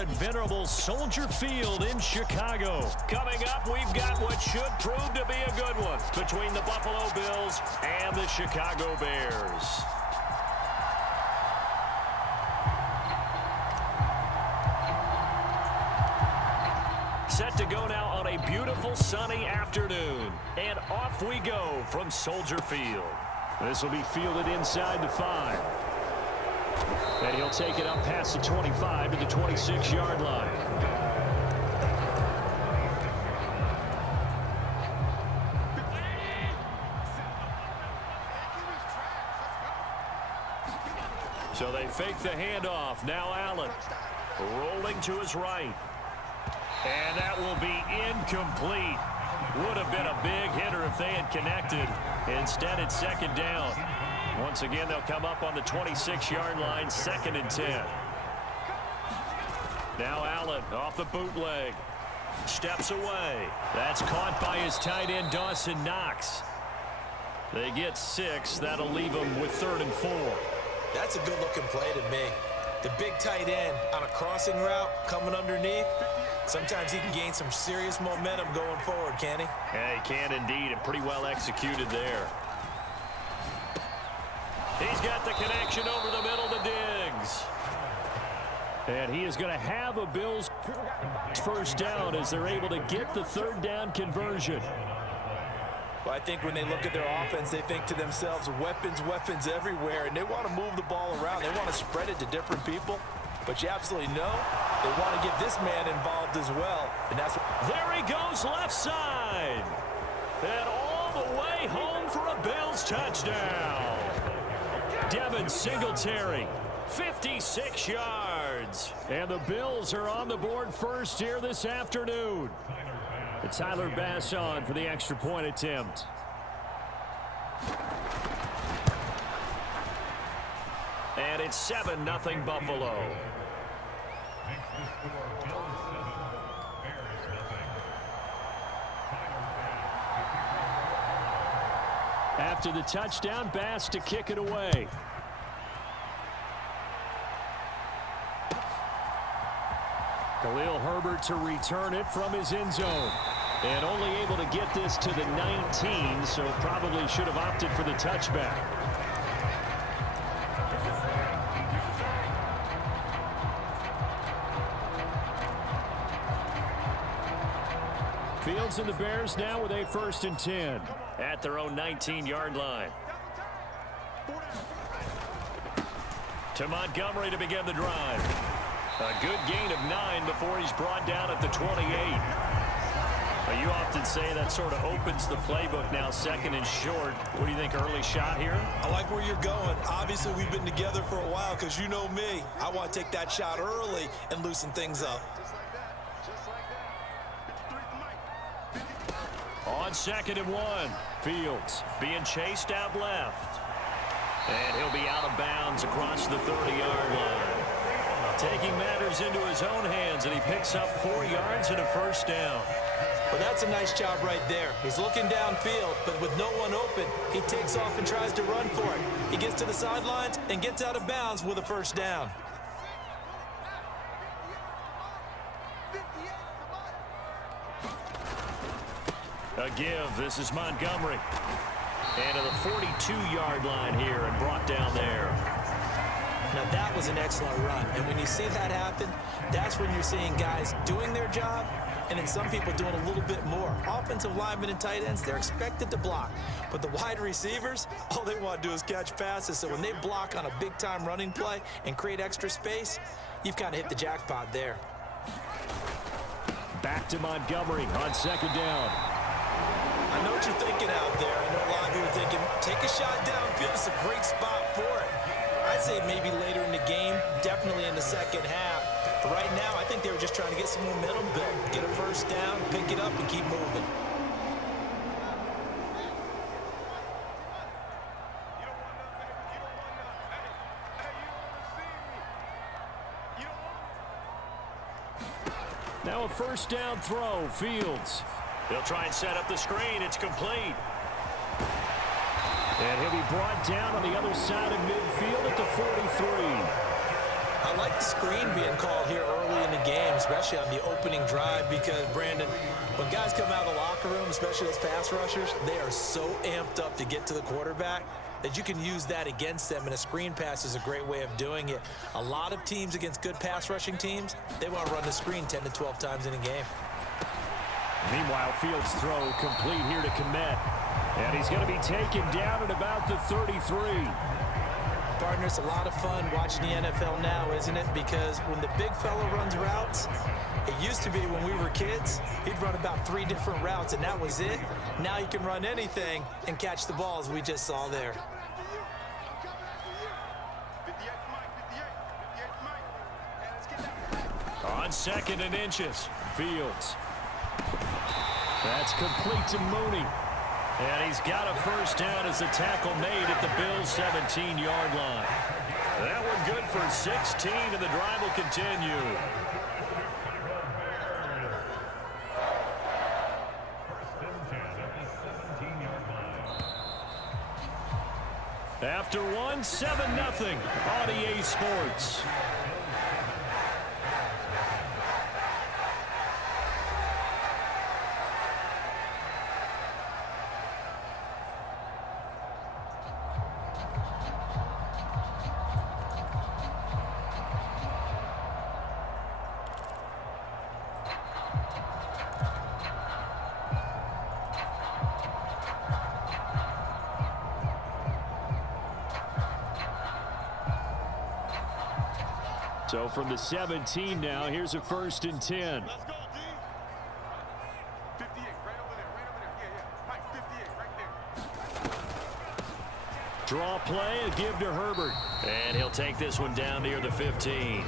at venerable Soldier Field in Chicago. Coming up, we've got what should prove to be a good one between the Buffalo Bills and the Chicago Bears. Set to go now on a beautiful sunny afternoon. And off we go from Soldier Field. This will be fielded inside the 5. And he'll take it up past the 25 to the 26-yard line. So they fake the handoff. Now Allen rolling to his right. And that will be incomplete. Would have been a big hitter if they had connected. Instead, it's second down. Once again, they'll come up on the 26-yard line, 2nd and 10. Now Allen off the bootleg. Steps away. That's caught by his tight end, Dawson Knox. They get 6. That'll leave them with 3rd and 4. That's a good-looking play to me. The big tight end on a crossing route coming underneath. Sometimes he can gain some serious momentum going forward, can he? Yeah, he can indeed, and pretty well executed there. He's got the connection over the middle to Diggs. And he is going to have a Bills first down as they're able to get the 3rd down conversion. Well, I think when they look at their offense, they think to themselves, weapons, weapons everywhere, and they want to move the ball around. They want to spread it to different people. But you absolutely know they want to get this man involved as well. And that's there he goes left side. And all the way home for a Bills touchdown. Devin Singletary, 56 yards. And the Bills are on the board first here this afternoon. And Tyler Bass on for the extra point attempt. And it's 7-0 Buffalo. After the touchdown, Bass to kick it away. Khalil Herbert to return it from his end zone. And only able to get this to the 19, so probably should have opted for the touchback. Fields and the Bears now with a 1st and 10 at their own 19-yard line. To Montgomery to begin the drive. A good gain of 9 before he's brought down at the 28. You often say that sort of opens the playbook now, 2nd and short. What do you think, early shot here? I like where you're going. Obviously, we've been together for a while because you know me. I want to take that shot early and loosen things up. On 2nd and 1, Fields being chased out left. And he'll be out of bounds across the 30-yard line. Taking matters into his own hands, and he picks up 4 yards and a 1st down. Well, that's a nice job right there. He's looking downfield, but with no one open, he takes off and tries to run for it. He gets to the sidelines and gets out of bounds with a 1st down. A give. This is Montgomery. And to the 42-yard line here and brought down there. Now, that was an excellent run. And when you see that happen, that's when you're seeing guys doing their job and then some people doing a little bit more. Offensive linemen and tight ends, they're expected to block. But the wide receivers, all they want to do is catch passes. So when they block on a big-time running play and create extra space, you've kind of hit the jackpot there. Back to Montgomery on 2nd down. I know what you're thinking out there. I know a lot of you are thinking, take a shot downfield. It's a great spot for it. I'd say maybe later in the game, definitely in the 2nd half. But right now, I think they were just trying to get some momentum built, get a 1st down, pick it up, and keep moving. Now a 1st down throw, Fields. He'll try and set up the screen. It's complete. And he'll be brought down on the other side of midfield at the 43. I like the screen being called here early in the game. especially on the opening drive, because, Brandon, when guys come out of the locker room, especially those pass rushers, they are so amped up to get to the quarterback that you can use that against them, and a screen pass is a great way of doing it. A lot of teams against good pass rushing teams, they want to run the screen 10 to 12 times in a game. Meanwhile, Fields' throw complete here to Komet. And he's going to be taken down at about the 33. Partner, it's a lot of fun watching the NFL now, isn't it? Because when the big fella runs routes, it used to be when we were kids, he'd run about 3 different routes, and that was it. Now you can run anything and catch the ball, as we just saw there. On 2nd and inches, Fields. That's complete to Mooney. And he's got a first down as the tackle made at the Bills' 17-yard line. That one good for 16, and the drive will continue. After one, 7-0 on EA Sports. So from the 17 now, here's a 1st and 10. Let's go, D. 58, right over there, right over there. Yeah. Right, 58, right there. Draw play, a give to Herbert. And he'll take this one down near the 15.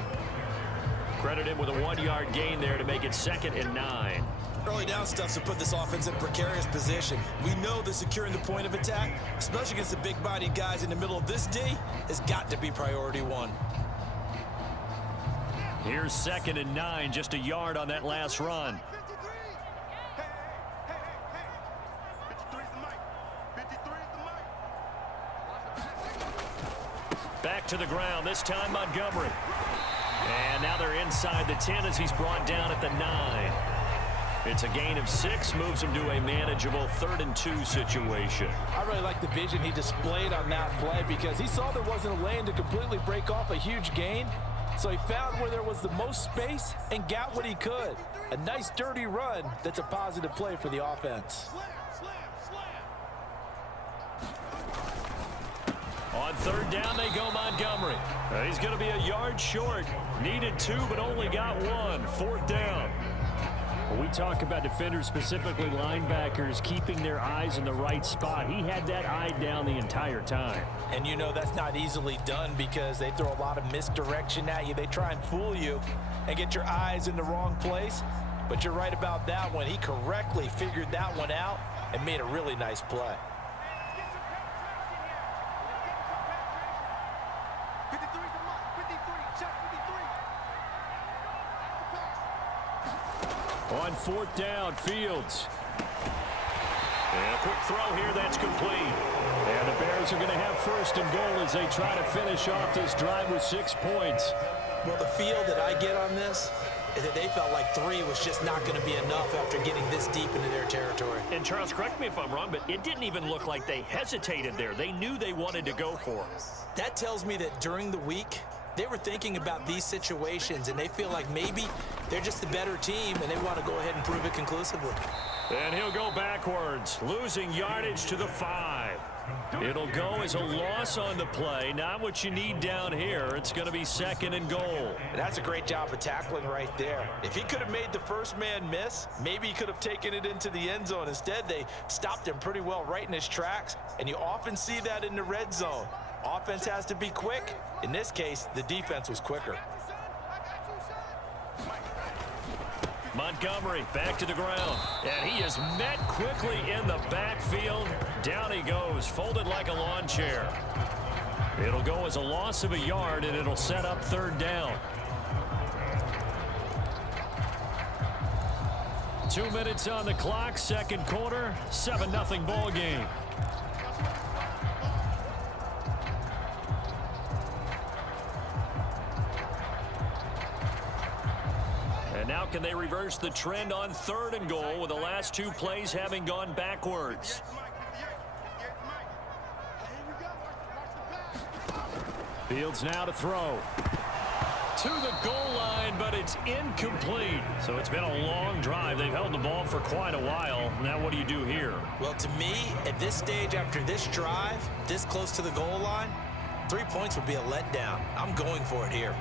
Credit him with a 1-yard gain there to make it 2nd and 9. Early down stuff to put this offense in a precarious position. We know that securing the point of attack, especially against the big-bodied guys in the middle of this D, has got to be priority 1. Here's 2nd and 9, just a yard on that last run. 53. Hey. 53 is the mic. 53 is the mic. Back to the ground, this time Montgomery. And now they're inside the 10 as he's brought down at the 9. It's a gain of 6, moves him to a manageable 3rd and 2 situation. I really like the vision he displayed on that play because he saw there wasn't a lane to completely break off a huge gain. So he found where there was the most space and got what he could. A nice dirty run that's a positive play for the offense. On 3rd down, they go Montgomery. He's going to be a yard short. Needed 2, but only got 1. 4th down. When we talk about defenders, specifically linebackers, keeping their eyes in the right spot, he had that eye down the entire time. And you know that's not easily done because they throw a lot of misdirection at you. They try and fool you and get your eyes in the wrong place. But you're right about that one. He correctly figured that one out and made a really nice play. 53 is the mic. 53, check 53. On 4th down, Fields. And a quick throw here, that's complete. And the Bears are going to have 1st and goal as they try to finish off this drive with 6 points. Well, the feel that I get on this is that they felt like 3 was just not going to be enough after getting this deep into their territory. And Charles, correct me if I'm wrong, but it didn't even look like they hesitated there. They knew they wanted to go for it. That tells me that during the week, they were thinking about these situations, and they feel like maybe they're just the better team, and they want to go ahead and prove it conclusively. And he'll go backwards, losing yardage to the 5. It'll go as a loss on the play. Not what you need down here. It's going to be 2nd and goal. And that's a great job of tackling right there. If he could have made the first man miss, maybe he could have taken it into the end zone. Instead, they stopped him pretty well right in his tracks, and you often see that in the red zone. Offense has to be quick. In this case, the defense was quicker. Montgomery back to the ground, and he is met quickly in the backfield. Down he goes, folded like a lawn chair. It'll go as a loss of a yard, and it'll set up 3rd down. 2 minutes on the clock, 2nd quarter, 7-0 ball game. And now can they reverse the trend on 3rd and goal with the last 2 plays having gone backwards? Fields now to throw. To the goal line, but it's incomplete. So it's been a long drive. They've held the ball for quite a while. Now what do you do here? Well, to me, at this stage after this drive, this close to the goal line, 3 points would be a letdown. I'm going for it here.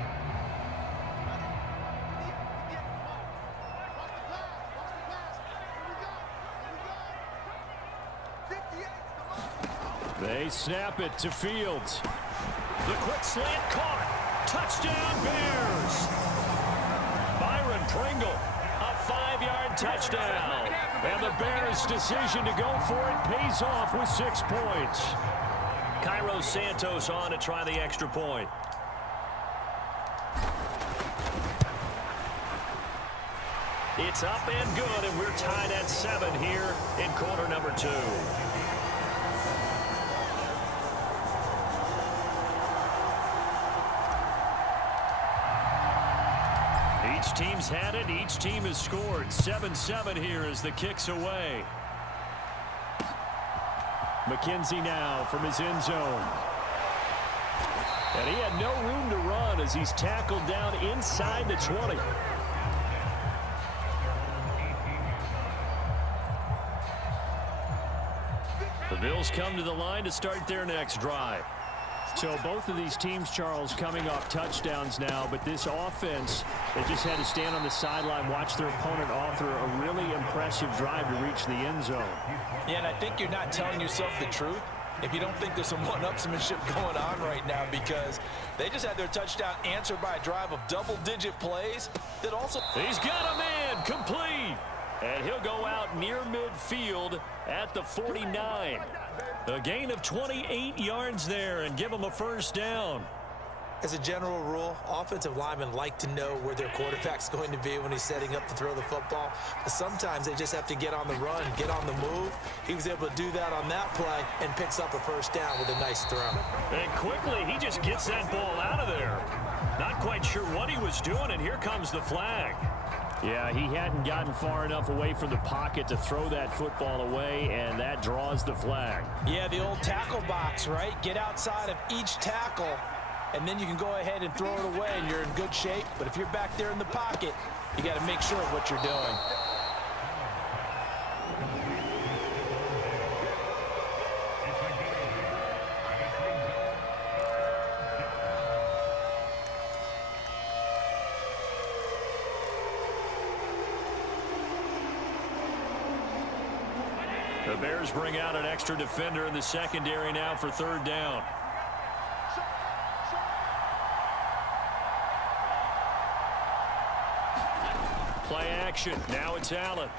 They snap it to Fields. The quick slant caught. Touchdown Bears. Byron Pringle, a 5-yard touchdown. And the Bears' decision to go for it pays off with 6 points. Cairo Santos on to try the extra point. It's up and good, and we're tied at 7 here in quarter number 2. Each team's had it. Each team has scored. 7-7 here as the kick's away. McKenzie now from his end zone. And he had no room to run as he's tackled down inside the 20. The Bills come to the line to start their next drive. So both of these teams, Charles, coming off touchdowns now, but this offense, they just had to stand on the sideline, watch their opponent author a really impressive drive to reach the end zone. Yeah, and I think you're not telling yourself the truth if you don't think there's some one-upsmanship going on right now, because they just had their touchdown answered by a drive of double-digit plays that also... He's got a man complete. And he'll go out near midfield at the 49. A gain of 28 yards there and give him a first down. As a general rule, offensive linemen like to know where their quarterback's going to be when he's setting up to throw the football. But sometimes they just have to get on the run, get on the move. He was able to do that on that play and picks up a first down with a nice throw. And quickly, he just gets that ball out of there. Not quite sure what he was doing, and here comes the flag. Yeah, he hadn't gotten far enough away from the pocket to throw that football away, and that draws the flag. Yeah, the old tackle box, right? Get outside of each tackle, and then you can go ahead and throw it away, and you're in good shape. But if you're back there in the pocket, you got to make sure of what you're doing. The Bears bring out an extra defender in the secondary now for 3rd down. Play action. Now it's Allen.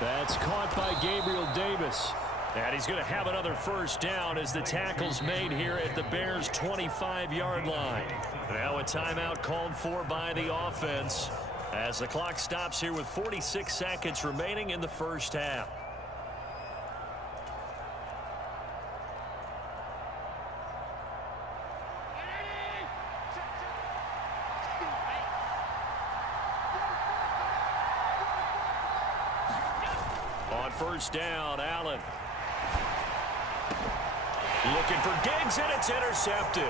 That's caught by Gabriel Davis. And he's going to have another first down as the tackle's made here at the Bears' 25-yard line. Now a timeout called for by the offense as the clock stops here with 46 seconds remaining in the first half. On first down, Allen. Looking for Diggs, and it's intercepted.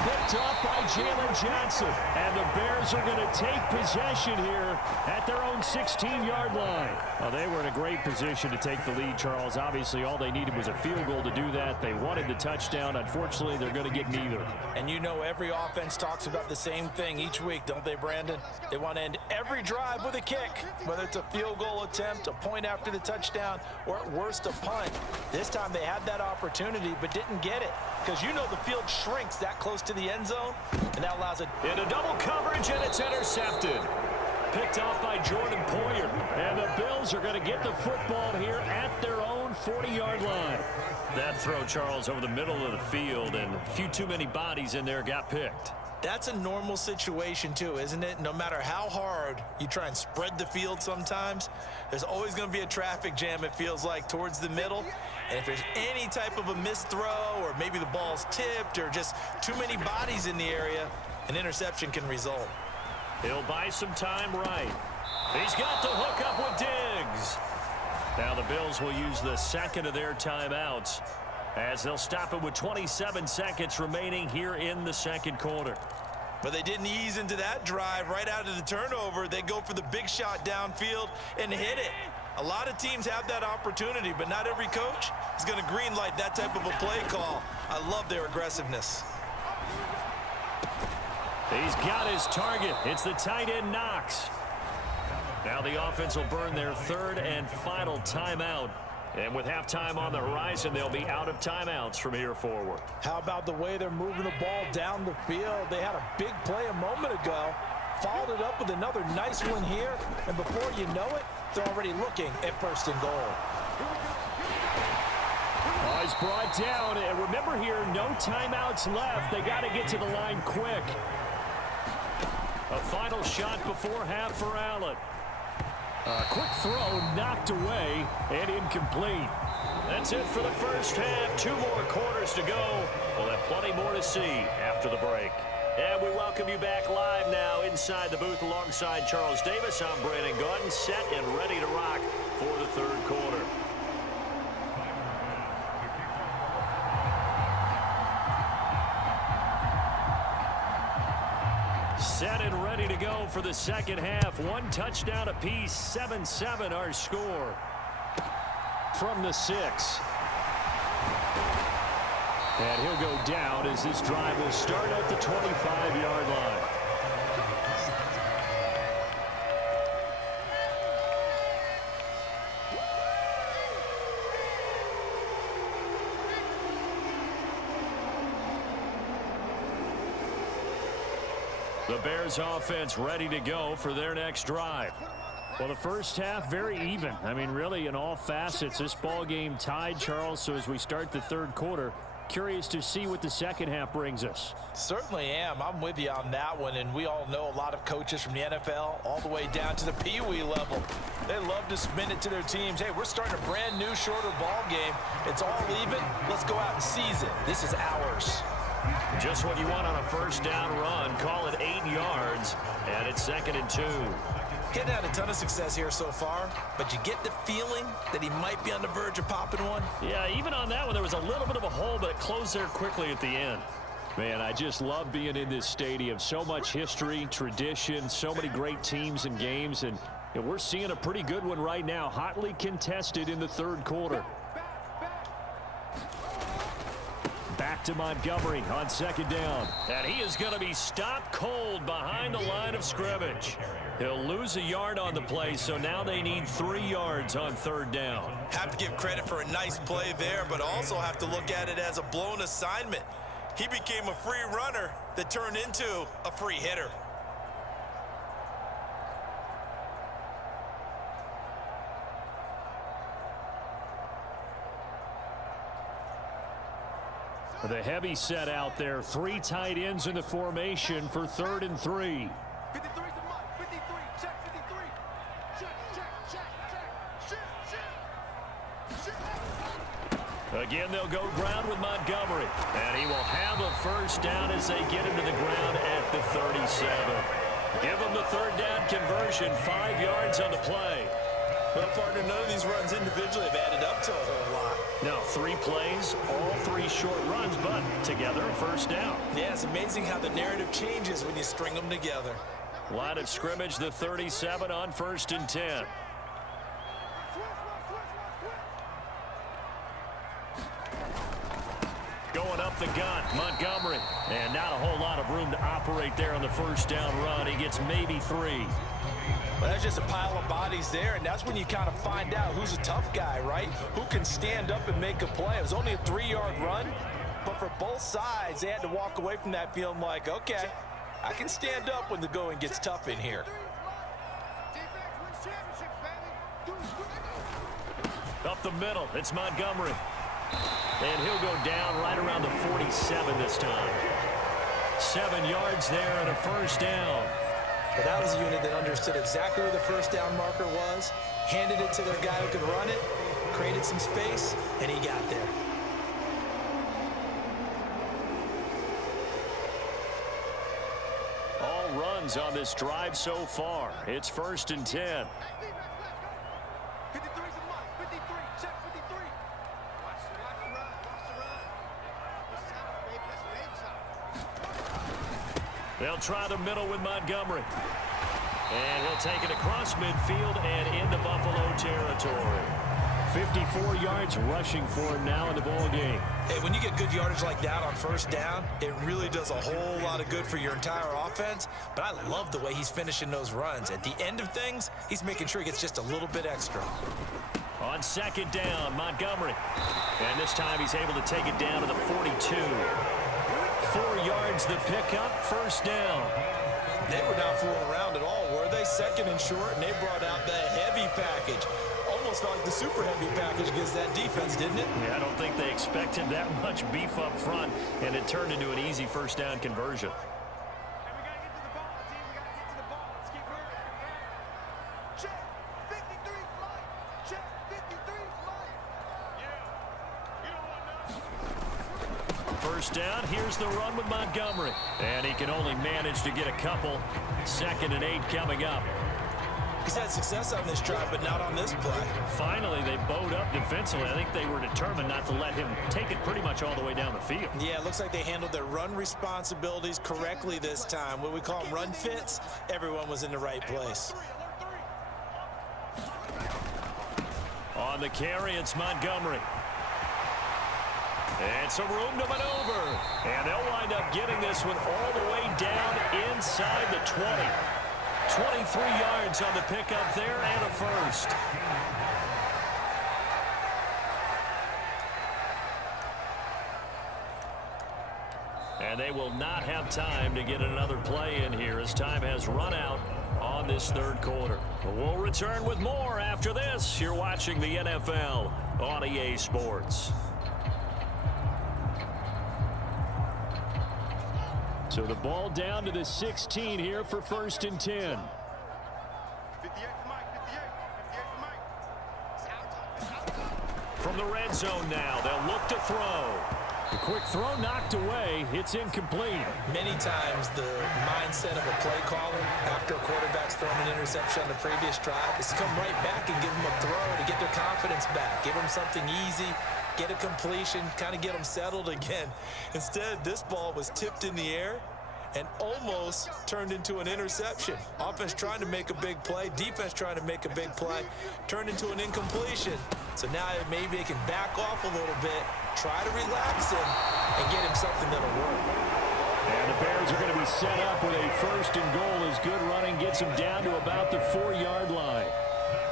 Picked up by Jalen Johnson. And the Bears are going to take possession here at their own 16-yard line. Well, they were in a great position to take the lead, Charles. Obviously, all they needed was a field goal to do that. They wanted the touchdown. Unfortunately, they're going to get neither. And you know every offense talks about the same thing each week, don't they, Brandon? They want to end every drive with a kick, whether it's a field goal attempt, a point after the touchdown, or at worst, a punt. This time they had that opportunity but didn't get it, because you know the field shrinks that close to the end zone, and that allows it. Into double coverage, and it's intercepted. Picked off by Jordan Poyer. And the Bills are going to get the football here at their own 40-yard line. That throw, Charles, over the middle of the field, and a few too many bodies in there got picked. That's a normal situation too, isn't it? No matter how hard you try and spread the field sometimes, there's always going to be a traffic jam, it feels like, towards the middle. And if there's any type of a missed throw, or maybe the ball's tipped, or just too many bodies in the area, an interception can result. He'll buy some time right. He's got the hook up with Diggs. Now the Bills will use the second of their timeouts as they'll stop it with 27 seconds remaining here in the second quarter. But they didn't ease into that drive right out of the turnover. They go for the big shot downfield and hit it. A lot of teams have that opportunity, but not every coach is going to greenlight that type of a play call. I love their aggressiveness. He's got his target. It's the tight end Knox. Now the offense will burn their third and final timeout. And with halftime on the horizon, they'll be out of timeouts from here forward. How about the way they're moving the ball down the field? They had a big play a moment ago, followed it up with another nice one here, and before you know it, they're already looking at first and goal. Oh, he's brought down, and remember here, no timeouts left. They got to get to the line quick. A final shot before half for Allen. A quick throw knocked away and incomplete. That's it for the first half. 2 more quarters to go. We'll have plenty more to see after the break. And we welcome you back live now inside the booth alongside Charles Davis. I'm Brandon Gaudin, set and ready to rock for the third quarter. Set and ready to go for the second half. 1 touchdown apiece, 7-7 our score. From the 6. And he'll go down as this drive will start at the 25-yard line. The Bears offense ready to go for their next drive. Well, the first half very even. I mean, really in all facets, this ball game tied, Charles. So as we start the third quarter, curious to see what the second half brings us. Certainly am. I'm with you on that one, and we all know a lot of coaches from the NFL all the way down to the Pee-wee level. They love to spin it to their teams. Hey, we're starting a brand new, shorter ball game. It's all even. Let's go out and seize it. This is ours. Just what you want on a first down run. Call it 8 yards, and it's 2nd and 2. Hadn't had a ton of success here so far, but you get the feeling that he might be on the verge of popping one. Yeah, even on that one, there was a little bit of a hole, but it closed there quickly at the end. Man, I just love being in this stadium. So much history, tradition, so many great teams and games, and we're seeing a pretty good one right now, hotly contested in the third quarter. Back to Montgomery on 2nd down. And he is going to be stopped cold behind the line of scrimmage. He'll lose a yard on the play, so now they need 3 yards on 3rd down. Have to give credit for a nice play there, but also have to look at it as a blown assignment. He became a free runner that turned into a free hitter. The heavy set out there. 3 tight ends in the formation for 3rd and 3. 53's the mark. 53. Check 53. Check. Again, they'll go ground with Montgomery. And he will have a first down as they get him to the ground at the 37. Give him the 3rd down conversion. 5 yards on the play. Well, partner, none of these runs individually have added up to a whole lot. Now 3 plays, all 3 short runs, but together a first down. Yeah, it's amazing how the narrative changes when you string them together. Line of scrimmage, the 37 on 1st and 10. Going up the gun, Montgomery. And not a whole lot of room to operate there on the first down run. He gets maybe 3. Well, that's just a pile of bodies there, and that's when you kind of find out who's a tough guy, right? Who can stand up and make a play. It was only a 3-yard run, but for both sides, they had to walk away from that feeling like, okay, I can stand up when the going gets tough in here. Up the middle, it's Montgomery. And he'll go down right around the 47 this time. 7 yards there and a first down. But that was a unit that understood exactly where the first down marker was, handed it to their guy who could run it, created some space, and he got there. All runs runs on this drive so far. It's 1st and 10. 53 to Mike. 53. Check 53. Watch the run. Watch the run. That's time, baby. That's game time. They'll try the middle with Montgomery. And he'll take it across midfield and into Buffalo territory. 54 yards rushing for him now in the ball game. Hey, when you get good yardage like that on 1st down, it really does a whole lot of good for your entire offense. But I love the way he's finishing those runs. At the end of things, he's making sure he gets just a little bit extra. On 2nd down, Montgomery. And this time he's able to take it down to the 42. 4 yards the pickup, 1st down. They were not fooling around at all, were they? 2nd and short, and they brought out the heavy package. Almost like the super heavy package against that defense, didn't it? Yeah, I don't think they expected that much beef up front, and it turned into an easy 1st down conversion. Hey, we got to get to the ball, team. We got to get to the ball. Let's keep moving. Check 53, Mike. Check 53, Mike. Yeah. You don't want none. 1st down, here's the run with Montgomery. And he can only manage to get a couple. 2nd and 8 coming up. He's had success on this drive, but not on this play. Finally, they bowed up defensively. I think they were determined not to let him take it pretty much all the way down the field. Yeah, it looks like they handled their run responsibilities correctly this time. What we call them run fits, everyone was in the right place. On the carry, it's Montgomery. And some room to maneuver. And they'll wind up getting this one all the way down inside the 20. 23 yards on the pickup there and a 1st. And they will not have time to get another play in here as time has run out on this 3rd quarter. We'll return with more after this. You're watching the NFL on EA Sports. So the ball down to the 16 here for 1st and 10. 58 for Mike. 58 for Mike. It's out. From the red zone now, they'll look to throw. The quick throw knocked away. It's incomplete. Many times the mindset of a play caller after a quarterback's thrown an interception on the previous drive is to come right back and give them a throw to get their confidence back. Give them something easy, get a completion, kind of get them settled again. Instead, this ball was tipped in the air and almost turned into an interception. Offense trying to make a big play, defense trying to make a big play, turned into an incompletion. So now maybe they can back off a little bit, try to relax him, and get him something that'll work. And the Bears are going to be set up with a 1st and goal as good running gets them down to about the 4-yard line.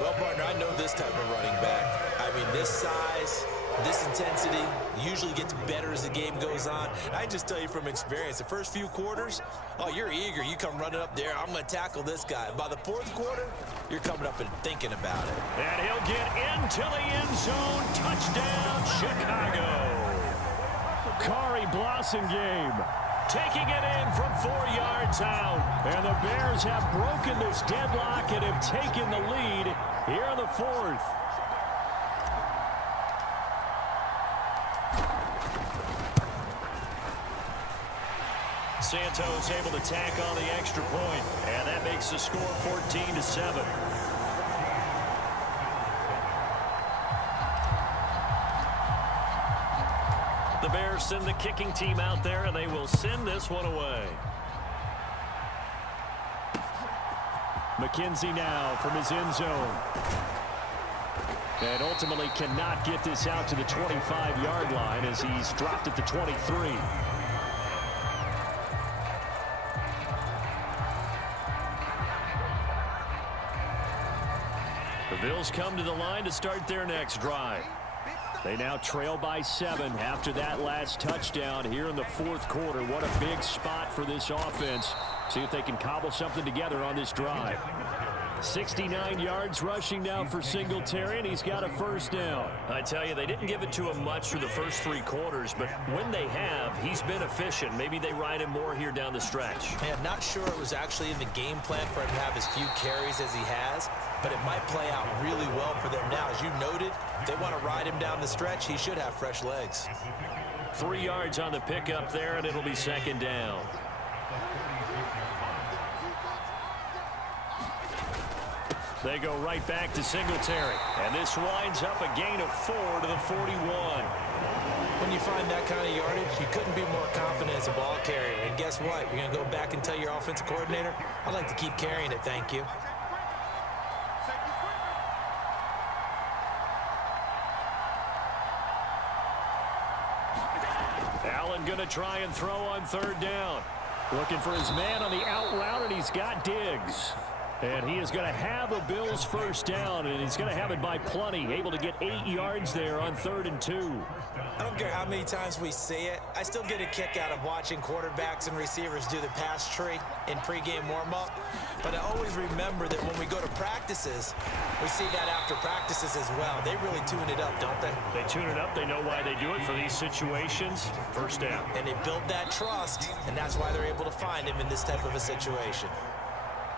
Well, partner, I know this type of running back. I mean, this size, this intensity usually gets better as the game goes on. And I just tell you from experience, the first few quarters, oh, you're eager. You come running up there, I'm going to tackle this guy. By the 4th quarter, you're coming up and thinking about it. And he'll get into the end zone. Touchdown, Chicago. Kari Blossengame taking it in from 4 yards out. And the Bears have broken this deadlock and have taken the lead here in the 4th. Santos able to tack on the extra point, and that makes the score 14-7. The Bears send the kicking team out there, and they will send this one away. McKenzie now from his end zone. And ultimately cannot get this out to the 25-yard line as he's dropped at the 23. The Bills come to the line to start their next drive. They now trail by 7 after that last touchdown here in the 4th quarter. What a big spot for this offense. See if they can cobble something together on this drive. 69 yards rushing now for Singletary, and he's got a 1st down. I tell you, they didn't give it to him much for the first 3 quarters, but when they have, he's been efficient. Maybe they ride him more here down the stretch. Man, not sure it was actually in the game plan for him to have as few carries as he has, but it might play out really well for them now. As you noted, if they want to ride him down the stretch, he should have fresh legs. 3 yards on the pickup there, and it'll be 2nd down. They go right back to Singletary. And this winds up a gain of 4 to the 41. When you find that kind of yardage, you couldn't be more confident as a ball carrier. And guess what? You're going to go back and tell your offensive coordinator, I'd like to keep carrying it, thank you. Allen going to try and throw on 3rd down. Looking for his man on the out route, and he's got Diggs. And he is going to have a Bills 1st down, and he's going to have it by plenty. Able to get 8 yards there on 3rd and 2. I don't care how many times we say it. I still get a kick out of watching quarterbacks and receivers do the pass tree in pregame warm-up. But I always remember that when we go to practices, we see that after practices as well. They really tune it up, don't they? They tune it up. They know why they do it for these situations. 1st down. And they build that trust, and that's why they're able to find him in this type of a situation.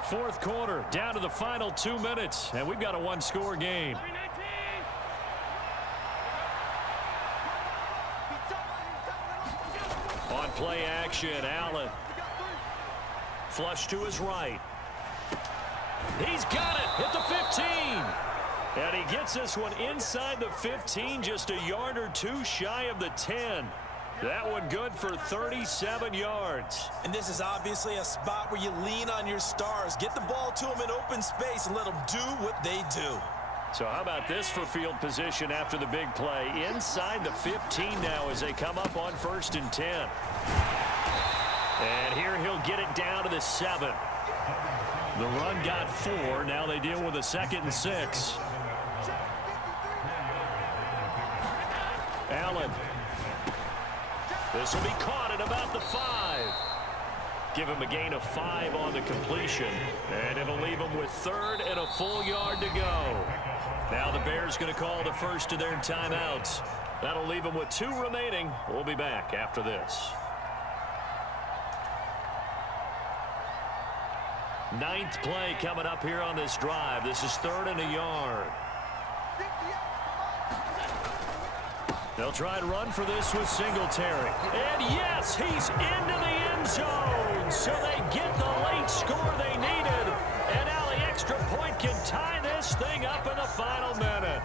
4th quarter, down to the final 2 minutes, and we've got a 1-score game. On play action, Allen. Flush to his right. He's got it at the 15. And he gets this one inside the 15, just a yard or 2 shy of the 10. That one good for 37 yards. And this is obviously a spot where you lean on your stars. Get the ball to them in open space and let them do what they do. So how about this for field position after the big play? Inside the 15 now as they come up on 1st and 10. And here he'll get it down to the 7. The run got 4. Now they deal with a 2nd and 6. Allen. This will be caught at about the 5. Give him a gain of 5 on the completion. And it'll leave him with 3rd and a full yard to go. Now the Bears going to call the first of their timeouts. That'll leave them with 2 remaining. We'll be back after this. 9th play coming up here on this drive. This is 3rd and a yard. They'll try and run for this with Singletary. And yes, he's into the end zone. So they get the late score they needed. And now the extra point can tie this thing up in the final minute.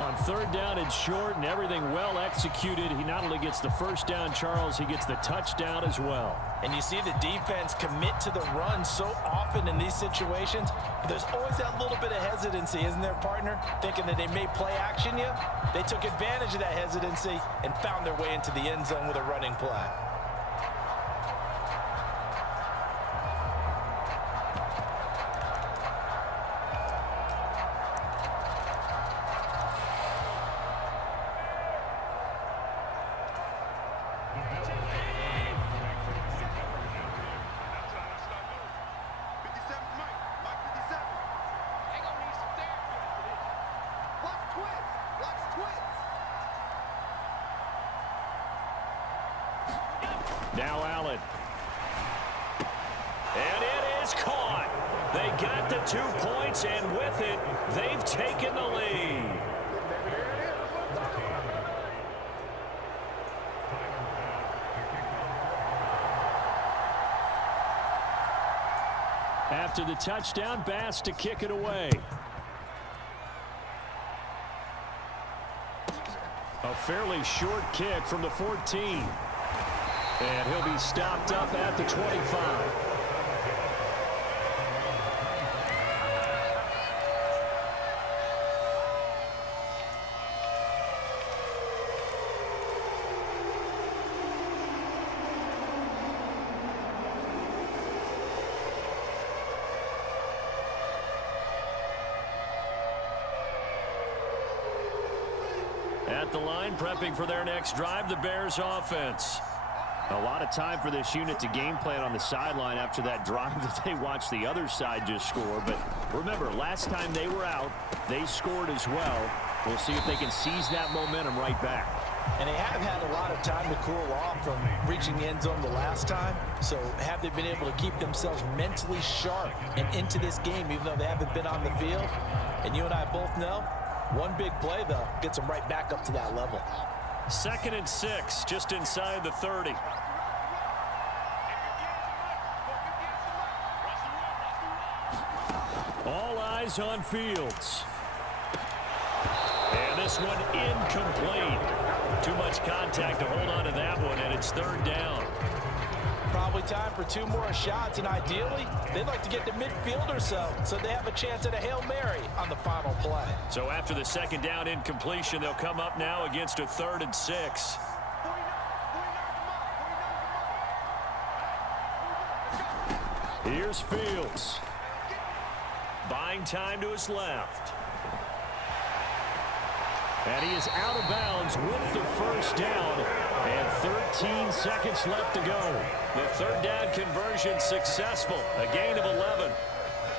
On 3rd down and short and everything well executed, he not only gets the 1st down, Charles, he gets the touchdown as well. And you see the defense commit to the run so often in these situations, but there's always that little bit of hesitancy, isn't there, partner? Thinking that they may play action you. They took advantage of that hesitancy and found their way into the end zone with a running play. Now Allen. And it is caught. They got the 2 points, and with it, they've taken the lead. After the touchdown, Bass to kick it away. A fairly short kick from the 14. And he'll be stopped up at the 25. At the line, prepping for their next drive, the Bears offense. A lot of time for this unit to game plan on the sideline after that drive that they watched the other side just score. But remember, last time they were out, they scored as well. We'll see if they can seize that momentum right back. And they have had a lot of time to cool off from reaching the end zone the last time. So have they been able to keep themselves mentally sharp and into this game, even though they haven't been on the field? And you and I both know, one big play, though, gets them right back up to that level. 2nd and 6, just inside the 30. All eyes eyes on Fields. And this one incomplete. Too much contact to hold on to that one, and it's third down. Probably time for 2 more shots, and ideally, they'd like to get to midfield or so they have a chance at a Hail Mary on the final play. So after the second down incompletion, they'll come up now against a 3rd and 6. Here's Fields. Buying time to his left. And he is out of bounds with the first down. And 13 seconds left to go. The third down conversion successful. A gain of 11.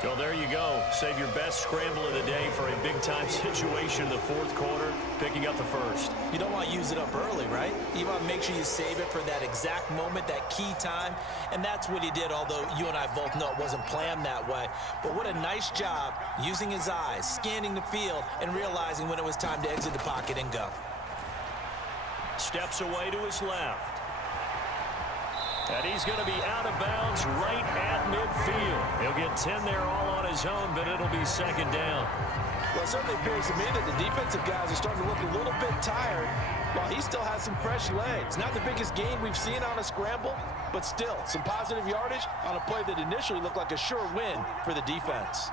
Well, there you go. Save your best scramble of the day for a big-time situation in the 4th quarter, picking up the first. You don't want to use it up early, right? You want to make sure you save it for that exact moment, that key time. And that's what he did, although you and I both know it wasn't planned that way. But what a nice job using his eyes, scanning the field, and realizing when it was time to exit the pocket and go. Steps away to his left. And he's going to be out of bounds right at midfield. He'll get 10 there all on his own, but it'll be second down. Well, it certainly appears to me that the defensive guys are starting to look a little bit tired while he still has some fresh legs. Not the biggest gain we've seen on a scramble, but still some positive yardage on a play that initially looked like a sure win for the defense.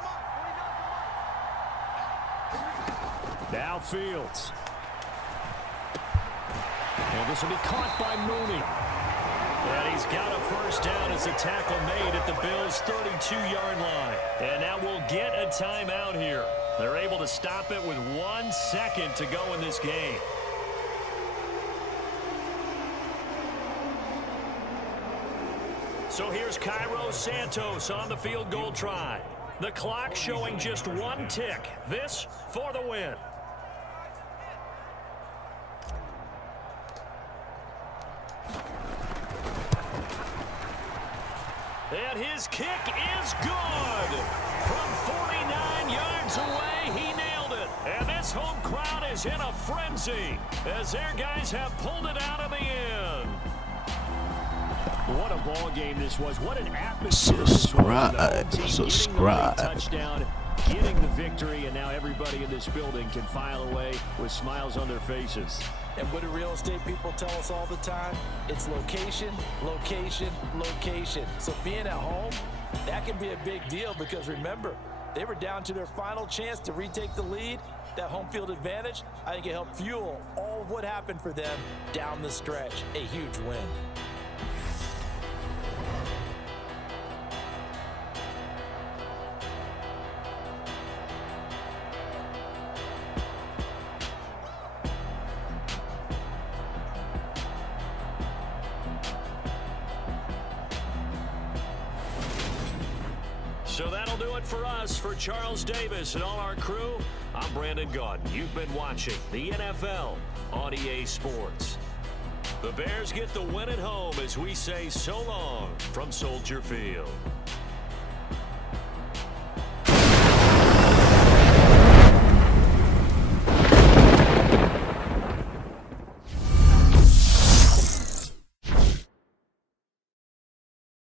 Now Fields. And this will be caught by Mooney. And he's got a first down as a tackle made at the Bills' 32-yard line. And now we'll get a timeout here. They're able to stop it with 1 second to go in this game. So here's Cairo Santos on the field goal try. The clock showing just 1 tick. This for the win. And his kick is good. From 49 yards away, he nailed it. And this home crowd is in a frenzy as their guys have pulled it out of the end. What a ball game this was. What an atmosphere. Subscribe. Touchdown, getting the victory, and now everybody in this building can file away with smiles on their faces. And what do real estate people tell us all the time? It's location, location, location. So being at home, that can be a big deal because remember, they were down to their final chance to retake the lead. That home field advantage, I think it helped fuel all of what happened for them down the stretch. A huge win. So that'll do it for us. For Charles Davis and all our crew, I'm Brandon Gaudin. You've been watching the NFL on EA Sports. The Bears get the win at home as we say so long from Soldier Field.